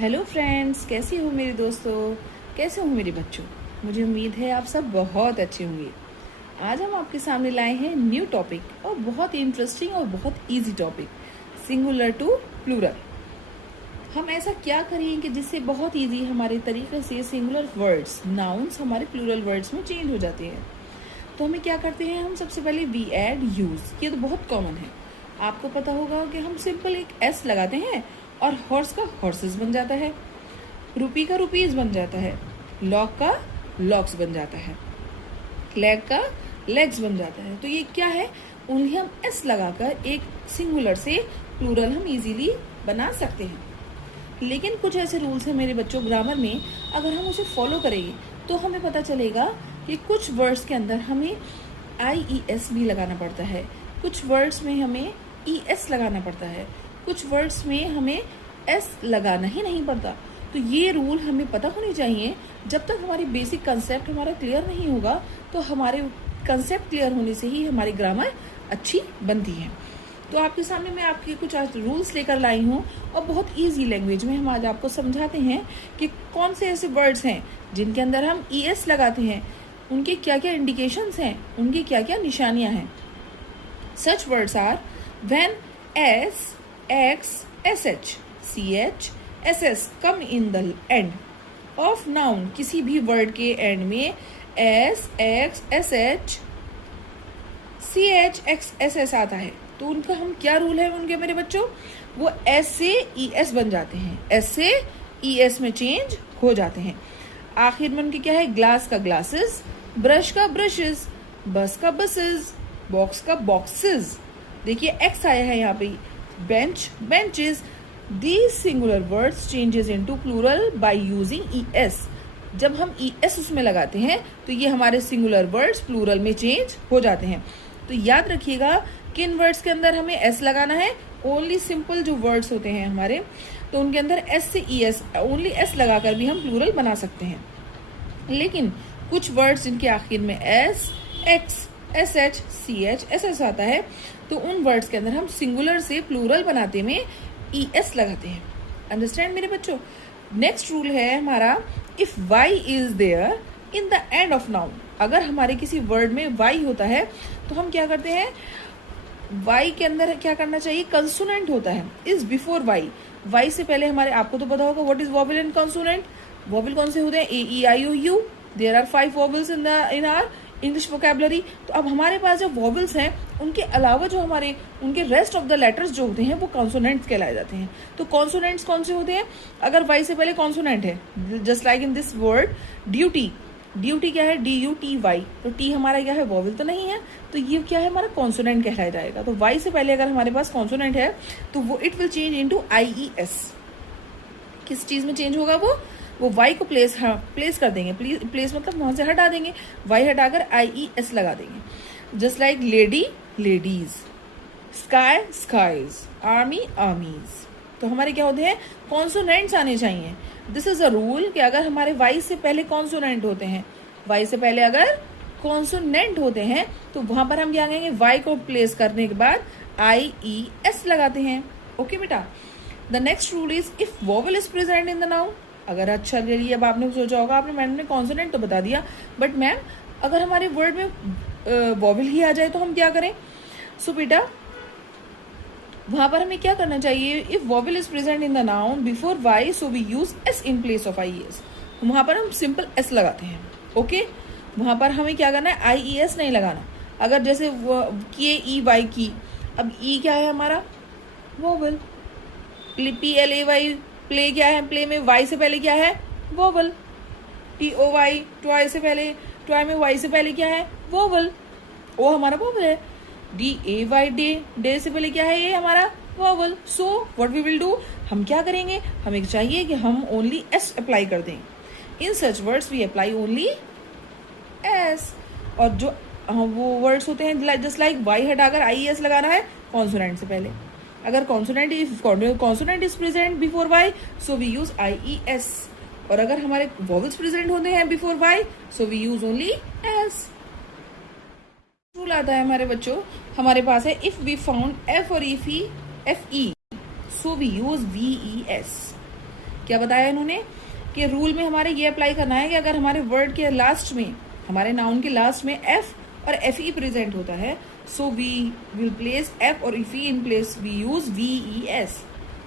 Hello friends, कैसी हो मेरे दोस्तों, कैसे हो मेरे बच्चों। मुझे उम्मीद है आप सब बहुत अच्छे होंगे। आज हम आपके सामने लाए हैं न्यू टॉपिक और बहुत ही इंटरेस्टिंग और बहुत easy topic, singular to plural. हम ऐसा क्या करें कि जिससे बहुत इजी हमारे तरीके से सिंगुलर वर्ड्स, नाउन्स हमारे प्लूरल वर्ड्स में चेंज हो जाते हैं। तो हमें क्या करते हैं, हम सबसे पहले वी एड यूज, ये तो बहुत कॉमन है। आपको पता होगा कि हम सिंपल एक एस लगाते हैं और हॉर्स का हॉर्सेस बन जाता है, रुपी का रुपीज बन जाता है, लॉक का लॉक्स बन जाता है, लेग का लेग्स बन जाता है। तो ये क्या है, ओनली हम एस लगाकर एक सिंगुलर से प्लूरल हम इजीली बना सकते हैं। लेकिन कुछ ऐसे रूल्स हैं मेरे बच्चों ग्रामर में, अगर हम उसे फॉलो करेंगे तो हमें पता चलेगा कि कुछ वर्ड्स के अंदर हमें IES भी लगाना पड़ता है, कुछ वर्ड्स में हमें ES लगाना पड़ता है, कुछ वर्ड्स में हमें S लगाना ही नहीं पड़ता। तो ये रूल हमें पता होने चाहिए। जब तक हमारी बेसिक कंसेप्ट हमारा क्लियर नहीं होगा तो हमारे कंसेप्ट क्लियर होने से ही हमारी ग्रामर अच्छी बनती है। तो आपके सामने मैं आपके कुछ आज रूल्स लेकर लाई हूँ और बहुत इजी लैंग्वेज में हम आज आपको समझाते हैं कि कौन से ऐसे वर्ड्स हैं जिनके अंदर हम ES लगाते हैं, उनके क्या क्या इंडिकेशंस हैं, उनकी क्या क्या निशानियां हैं। Such words are when S, X, SH, CH, SS come in the end of noun. किसी भी वर्ड के एंड में S, X, SH, CH, X, SS आता है तो उनका हम क्या रूल है उनके मेरे बच्चों, वो S से ES बन जाते हैं, S से ES में चेंज हो जाते हैं। आखिर में उनके क्या है, ग्लास का ग्लासेस, ब्रश का ब्रशेस, बस का बसेस, बॉक्स का बॉक्सेस। देखिए X आया है यहाँ पे, bench benches. These singular words changes into plural by using ES। जब हम ES उसमें लगाते हैं तो ये हमारे सिंगुलर वर्ड्स प्लूरल में चेंज हो जाते हैं। तो याद रखिएगा किन वर्ड्स के अंदर हमें S लगाना है, ओनली सिंपल जो वर्ड्स होते हैं हमारे, तो उनके अंदर S से ES, ओनली S लगाकर भी हम प्लूरल बना सकते हैं। लेकिन कुछ वर्ड्स जिनके आखिर में S, X, SH, CH, SS आता है तो उन वर्ड्स के अंदर हम सिंगुलर से प्लूरल बनाते में ES लगाते हैं। अंडरस्टैंड मेरे बच्चों। नेक्स्ट रूल है हमारा, if Y is there in the end of noun. अगर हमारे किसी वर्ड में Y होता है तो हम क्या करते हैं, Y के अंदर क्या करना चाहिए, कंसोनेंट होता है, इज बिफोर Y से पहले हमारे, आपको तो पता होगा what is vowel and consonant. Vowel कौन से होते हैं, AEIOU। There are 5 vowels in our English vocabulary. तो अब हमारे पास जो वॉवेल्स हैं उनके अलावा जो हमारे उनके रेस्ट ऑफ द लेटर्स जो होते हैं वो कॉन्सोनेंट्स कहलाए जाते हैं। तो कॉन्सोनेंट्स कौन से होते हैं, अगर Y से पहले कॉन्सोनेंट है, just like in this word duty. Duty क्या है, DUTY। तो T हमारा क्या है, वॉवेल तो नहीं है, तो ये क्या है, हमारा कॉन्सोनेंट कहलाया जाएगा। तो Y से पहले अगर हमारे पास कॉन्सोनेंट है तो वो it will change into IES। किस चीज में चेंज होगा, वो Y को प्लेस कर देंगे, प्लेस मतलब वहां से हटा देंगे, Y हटाकर IES लगा देंगे। Just like lady, ladies, sky, skies, army, armies. तो हमारे क्या होते हैं, कॉन्सोनेंट्स आने चाहिए। दिस इज अ रूल कि अगर हमारे Y से पहले कॉन्सोनेंट होते हैं, Y से पहले अगर कॉन्सोनेंट होते हैं तो वहां पर हम क्या करेंगे, Y को प्लेस करने के बाद IES लगाते हैं। ओके बेटा। The next rule is if vowel is present in the noun. अगर अच्छा चलिए, अब आपने सोचा होगा, आपने मैम ने कॉन्सोनेंट तो बता दिया, बट मैम अगर हमारे वर्ड में वॉवेल ही आ जाए तो हम क्या करें। सो बेटा वहां पर हमें क्या करना चाहिए, if vowel is present in the noun before Y so we use S in place of IES। वहां पर हम सिंपल S लगाते हैं। ओके, वहां पर हमें क्या करना है, IES नहीं लगाना। अगर जैसे KEY की, अब E क्या है हमारा, वॉवेल। PLAY, प्ले क्या है, प्ले में Y से पहले क्या है, वॉवेल। TOY, टॉय से पहले, टॉय में Y से पहले क्या है, वॉवेल, O हमारा वॉवेल है। DAY, डे, डे से पहले क्या है, ये हमारा vowel. So what we will do, हम क्या करेंगे, हमें चाहिए कि हम ओनली S अप्लाई कर दें। In such words we apply only S। और जो वो वर्ड्स होते हैं जस्ट लाइक Y हटाकर IES लगाना है कॉन्सोनेंट से पहले। अगर consonant is present before Y so we use IES। और अगर हमारे वॉवेल्स प्रेजेंट होते हैं before Y so we use only S। Rule आता है हमारे बच्चों, हमारे पास है इफ वी फाउंड F और FE so we use VES। क्या बताया इन्होंने कि रूल में हमारे ये अप्लाई करना है कि अगर हमारे वर्ड के लास्ट में, हमारे नाउन के लास्ट में एफ और एफ ई प्रेजेंट होता है, so we will place F और if E in place we use V E S,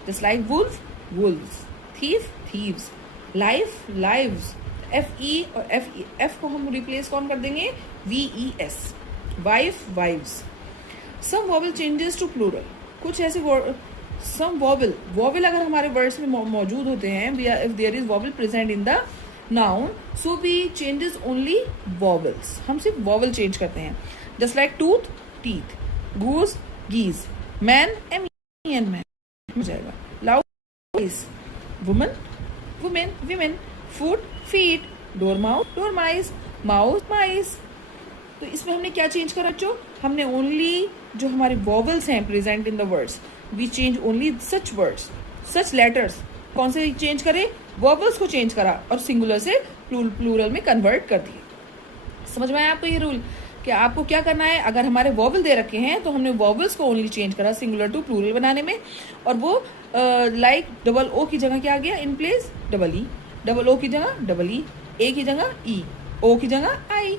just like wolf wolves, thief thieves, life lives. F E और एफ को हम रिप्लेस कौन कर देंगे, V E S, wife wives. Some vowel changes to plural, कुछ ऐसे सम vowel अगर हमारे वर्ड्स में मौजूद होते हैं, if there is vowel present in the noun, so we changes only vowels, हम सिर्फ वॉवल चेंज करते हैं। Just like tooth teeth, goose geese, man M N man हो जाएगा, loud woman women women, food feed, dormouse dormice, mouse mice. तो इसमें हमने क्या चेंज करा बच्चों, हमने ओनली जो हमारे वॉवल्स हैं present in the words, we change only such words, such letters. कौन से चेंज करे, वॉवल्स को चेंज करा और सिंगुलर से प्लूरल में कन्वर्ट कर दिए। समझ में आया आपको ये रूल कि आपको क्या करना है, अगर हमारे वॉवल दे रखे हैं तो हमने वॉवल्स को ओनली चेंज करा सिंगुलर टू प्लूरल बनाने में, और वो लाइक डबल ओ की जगह क्या आ गया in place, double E, double O की जगह डबल ई, ए की जगह ई, ओ की जगह I.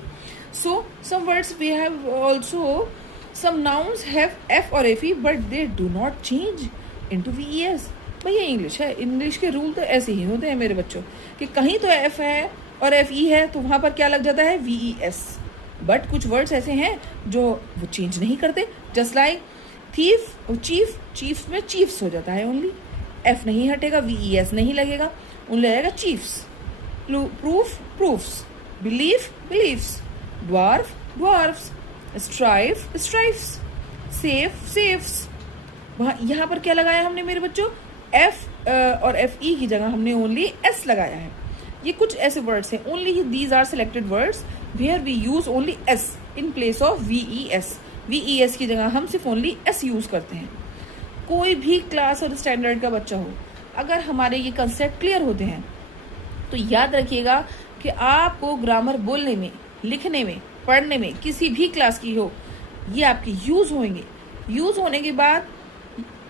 So some words we have also, some nouns have F और F E but they do not change into V E S. भैया English है, English के रूल तो ऐसे ही होते हैं मेरे बच्चों कि कहीं तो एफ है और एफ ई है तो वहां पर क्या लग जाता है, वी ई एस। बट कुछ वर्ड्स ऐसे हैं जो वो चेंज नहीं करते, जस्ट लाइक थीफ और चीफ, चीफ में चीफ्स हो जाता है ओनली, एफ नहीं हटेगा, वी ई एस नहीं लगेगा, उनमें लगेगा chiefs. Proof proofs, belief beliefs, dwarf dwarfs, strife strifes, safe safes. वहाँ यहाँ पर क्या लगाया हमने मेरे बच्चों, एफ और एफ ई की जगह हमने ओनली एस लगाया है। ये कुछ ऐसे वर्ड्स हैं, only these are selected words where we use only S in place of V E S. V E S की जगह हम सिर्फ ओनली एस यूज करते हैं। कोई भी क्लास और स्टैंडर्ड का बच्चा हो, अगर हमारे ये कंसेप्ट क्लियर होते हैं तो याद रखिएगा कि आपको ग्रामर बोलने में, लिखने में, पढ़ने में, किसी भी क्लास की हो, ये आपके यूज होंगे। यूज होने के बाद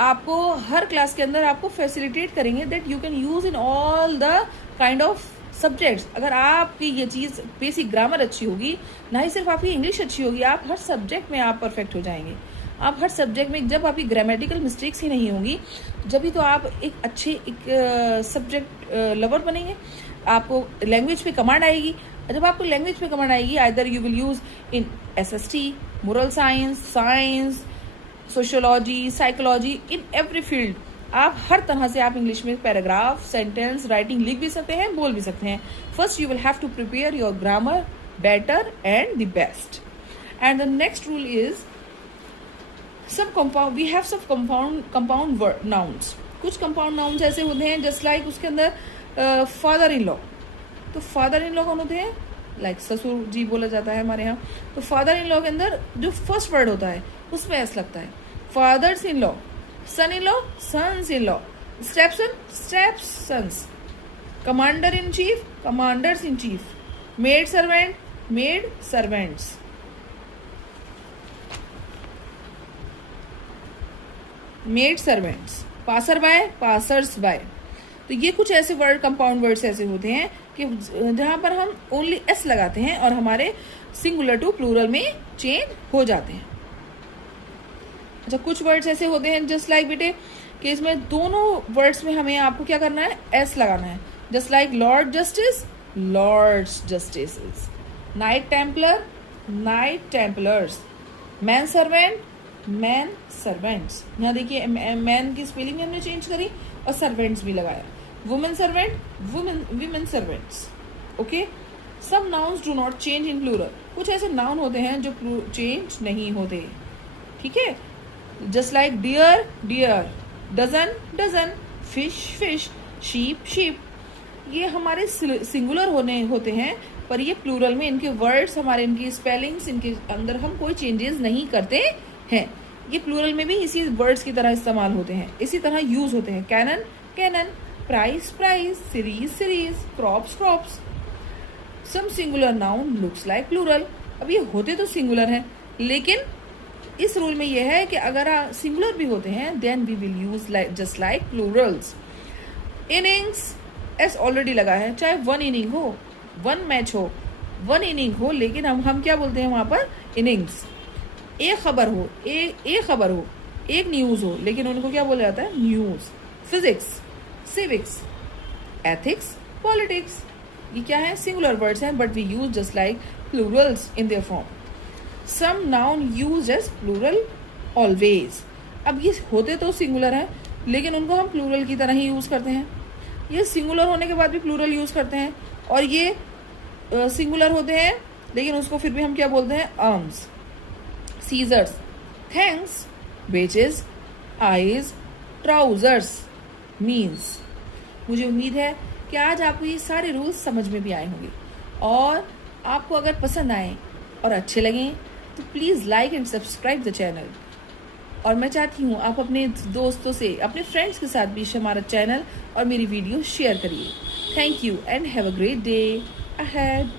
आपको हर क्लास के अंदर आपको फैसिलिटेट करेंगे that you can use in all the kind of subjects. अगर आपकी ये चीज़ बेसिक ग्रामर अच्छी होगी, ना ही सिर्फ आपकी इंग्लिश अच्छी होगी, आप हर सब्जेक्ट में आप परफेक्ट हो जाएंगे। आप हर सब्जेक्ट में, जब आपकी ग्रामेटिकल मिस्टेक्स ही नहीं होंगी, जब भी तो आप एक अच्छे एक सब्जेक्ट लवर बनेंगे, आपको लैंग्वेज पे कमांड आएगी। जब आपको लैंग्वेज पे कमांड आएगी, either you will use in SST, moral science, science, sociology, psychology, in every field आप हर तरह से आप इंग्लिश में पैराग्राफ, सेंटेंस, राइटिंग लिख भी सकते हैं, बोल भी सकते हैं। First you will have to prepare your grammar better and the best. And the next rule is sub compound, we have sub compound nouns. कुछ कंपाउंड नाउन्स ऐसे होते हैं जस्ट लाइक उसके अंदर फादर इन लॉ। तो father in law कौन होते हैं, लाइक ससुर जी बोला जाता है हमारे यहाँ। तो फादर इन लॉ के अंदर जो फर्स्ट वर्ड होता है उसमें एस लगता है। Fathers in law, son in law, sons in law, stepson, steps sons, commander in chief, commanders in chief, maid servant, maid servants. Maid servants, passer by, passers by. तो ये कुछ ऐसे word, compound words ऐसे होते हैं कि जहां पर हम ओनली एस लगाते हैं और हमारे सिंगुलर टू प्लूरल में चेंज हो जाते हैं। अच्छा, कुछ वर्ड्स ऐसे होते हैं जस्ट लाइक बेटे कि इसमें दोनों वर्ड्स में हमें आपको क्या करना है, एस लगाना है। Just like lord justice, lords justices, knight templar, knight templars, man servant, man servants. यहाँ देखिए मैन की स्पेलिंग हमने चेंज करी और सर्वेंट्स भी लगाया। Woman servant, women servants. Okay, some nouns do not change in plural. कुछ ऐसे नाउन होते हैं जो चेंज नहीं होते, ठीक है। Just like deer, deer, dozen, dozen, fish, fish, sheep, sheep. ये हमारे सिंगुलर होते हैं, पर ये प्लूरल में इनके वर्ड्स, हमारे इनकी स्पेलिंग्स, इनके अंदर हम कोई चेंजेस नहीं करते हैं। ये प्लूरल में भी इसी वर्ड्स की तरह इस्तेमाल होते हैं, इसी तरह यूज होते हैं। Cannon, cannon, price, price, series, series, crops, crops. Some singular noun looks like plural. अब ये होते तो सिंगुलर हैं, लेकिन इस रूल में यह है कि अगर सिंगुलर भी होते हैं then we will use just like plurals. Innings, S already लगा है, चाहे 1 इनिंग हो, 1 मैच हो, 1 इनिंग हो, लेकिन हम क्या बोलते हैं वहां पर? इनिंग्स। एक खबर हो, एक खबर हो, एक न्यूज हो, लेकिन उनको क्या बोला जाता है? News. Physics, civics, ethics, politics, ये क्या है? सिंगुलर वर्ड्स हैं, but we use just like plurals in their form. Some noun use as plural always. अब ये होते तो सिंगुलर हैं, लेकिन उनको हम प्लूरल की तरह ही यूज करते हैं। ये सिंगुलर होने के बाद भी प्लूरल यूज करते हैं, और ये सिंगुलर होते हैं, लेकिन उसको फिर भी हम क्या बोलते हैं? Arms. Scissors, thanks, wages, eyes, trousers, means. मुझे उम्मीद है कि आज आपको ये सारे रूल्स समझ में भी आए होंगे, और आपको अगर पसंद आए और अच्छे लगें तो please like and subscribe the channel. और मैं चाहती हूँ आप अपने दोस्तों से, अपने फ्रेंड्स के साथ भी हमारा चैनल और मेरी वीडियो शेयर करिए। Thank you and have a great day ahead.